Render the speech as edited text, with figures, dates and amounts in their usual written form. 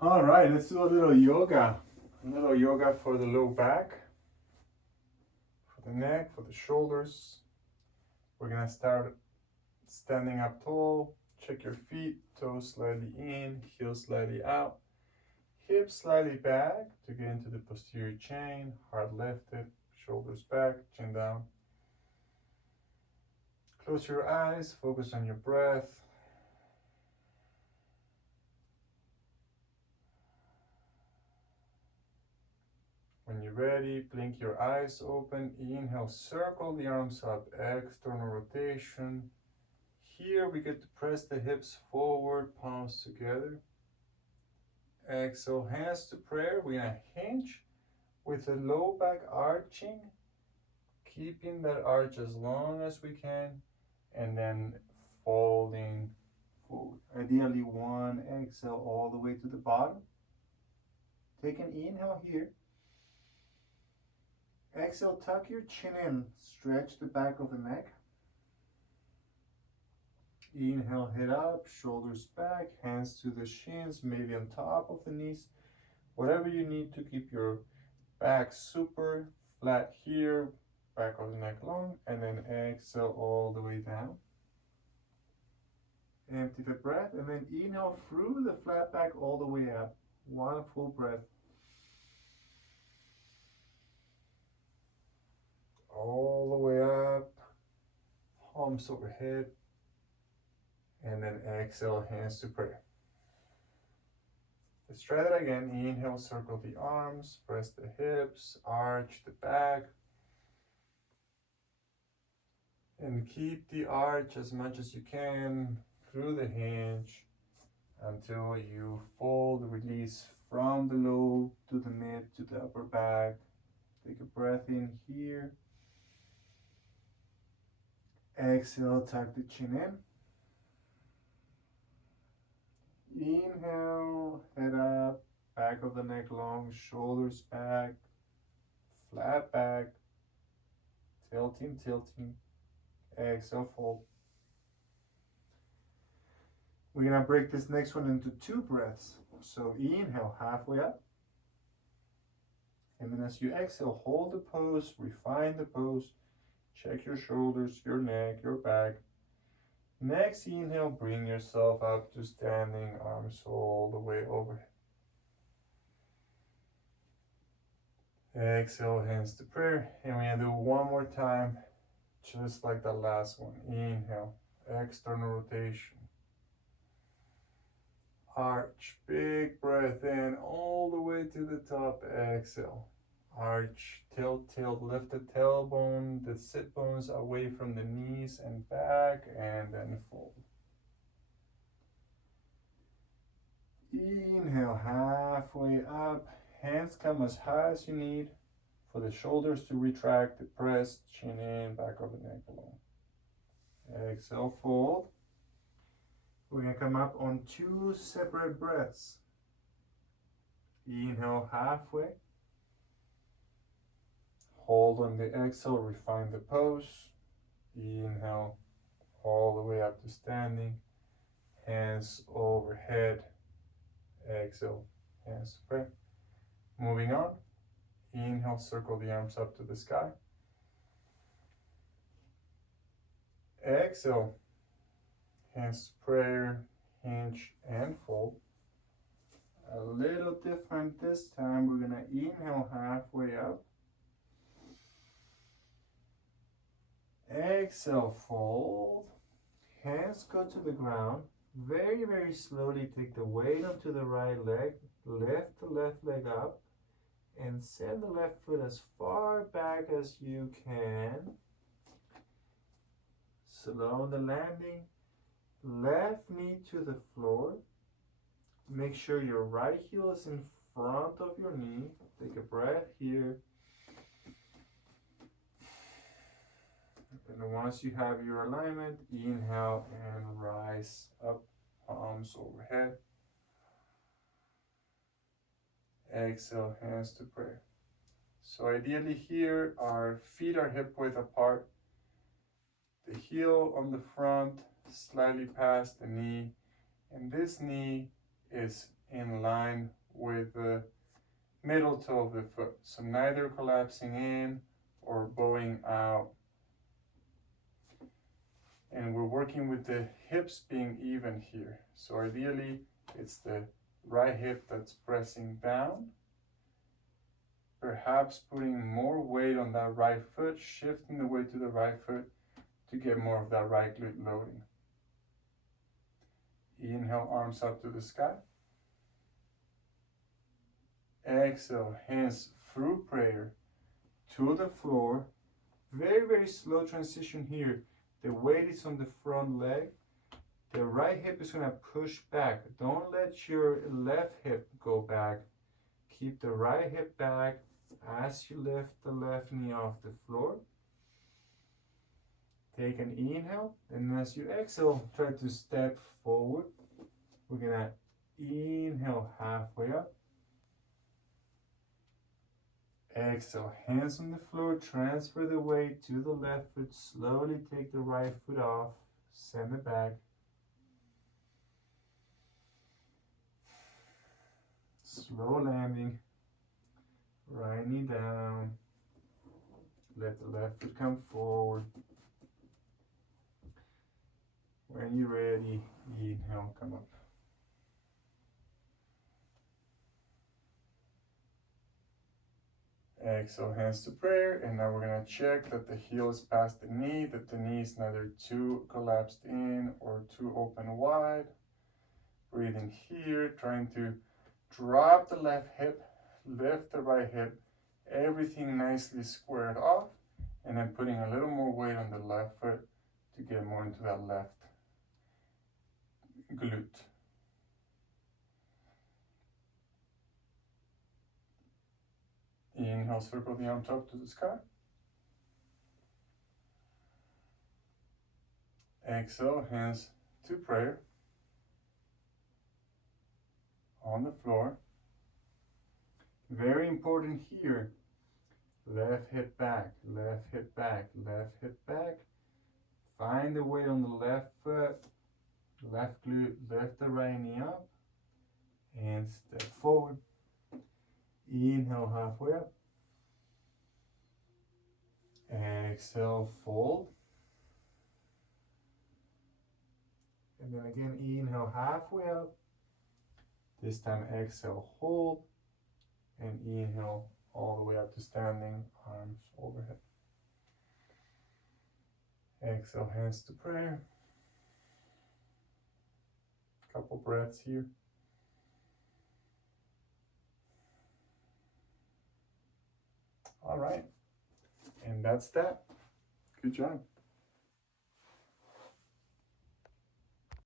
All right, let's do a little yoga. A little yoga for the low back, for the neck, for the shoulders. We're gonna start standing up tall. Check your feet, toes slightly in, heels slightly out, hips slightly back to get into the posterior chain, heart lifted, shoulders back, chin down. Close your eyes, focus on your breath. When you're ready, blink your eyes open. Inhale, circle the arms up, external rotation. Here we get to press the hips forward, palms together. Exhale, hands to prayer. We're gonna hinge with the low back arching, keeping that arch as long as we can, and then folding forward. Ideally one exhale all the way to the bottom. Take an inhale here. Exhale, tuck your chin in, stretch the back of the neck. Inhale, head up, shoulders back, hands to the shins, maybe on top of the knees. Whatever you need to keep your back super flat here, back of the neck long, and then exhale all the way down. Empty the breath, and then inhale through the flat back all the way up. One full breath. All the way up, palms overhead, and then exhale, hands to prayer. Let's try that again. Inhale, circle the arms, press the hips, arch the back, and keep the arch as much as you can through the hinge until you fold, release from the low to the mid to the upper back. Take a breath in here. Exhale, tuck the chin in. Inhale, head up, back of the neck long, shoulders back, flat back, tilting, tilting. Exhale, fold. We're gonna break this next one into 2 breaths. So inhale, halfway up. And then as you exhale, hold the pose, refine the pose. Check your shoulders, your neck, your back. Next inhale, bring yourself up to standing, arms all the way overhead. Exhale, hands to prayer. And we're gonna do one more time, just like the last one. Inhale, external rotation. Arch, big breath in, all the way to the top. Exhale. Arch, tilt, tilt, lift the tailbone, the sit bones away from the knees and back, and then fold. Inhale, halfway up. Hands come as high as you need for the shoulders to retract, the press, chin in, back of the neck long. Exhale, fold. We're gonna come up on 2 separate breaths. Inhale, halfway. Hold on the exhale, refine the pose. Inhale, all the way up to standing. Hands overhead. Exhale, hands to prayer. Moving on. Inhale, circle the arms up to the sky. Exhale, hands to prayer, hinge and fold. A little different this time. We're gonna inhale halfway up. Exhale, fold. Hands go to the ground. Very, very slowly take the weight onto the right leg. Lift the left leg up and send the left foot as far back as you can. Slow the landing. Left knee to the floor. Make sure your right heel is in front of your knee. Take a breath here. And once you have your alignment, inhale and rise up, palms overhead. Exhale, hands to prayer. So ideally here, our feet are hip width apart. The heel on the front, slightly past the knee. And this knee is in line with the middle toe of the foot. So neither collapsing in or bowing out. And we're working with the hips being even here. So ideally, it's the right hip that's pressing down. Perhaps putting more weight on that right foot, shifting the weight to the right foot to get more of that right glute loading. Inhale, arms up to the sky. Exhale, hands through prayer to the floor. Very, very slow transition here. The weight is on the front leg. The right hip is going to push back. Don't let your left hip go back. Keep the right hip back as you lift the left knee off the floor. Take an inhale, and as you exhale, try to step forward. We're going to inhale halfway up. Exhale, hands on the floor, transfer the weight to the left foot, slowly take the right foot off, send it back. Slow landing, right knee down, let the left foot come forward. When you're ready, inhale, come up. Exhale, hands to prayer, and now we're going to check that the heel is past the knee, that the knee is neither too collapsed in or too open wide. Breathing here, trying to drop the left hip, lift the right hip, everything nicely squared off, and then putting a little more weight on the left foot to get more into that left glute. Inhale, circle the arms up to the sky. Exhale, hands to prayer. On the floor. Very important here. Left hip back, left hip back, left hip back. Find the weight on the left foot, left glute, lift the right knee up, and step forward. Inhale, halfway up. Exhale, fold. And then again, inhale, halfway up. This time, exhale, hold. And inhale, all the way up to standing, arms overhead. Exhale, hands to prayer. Couple breaths here. All right, and that's that. Good job.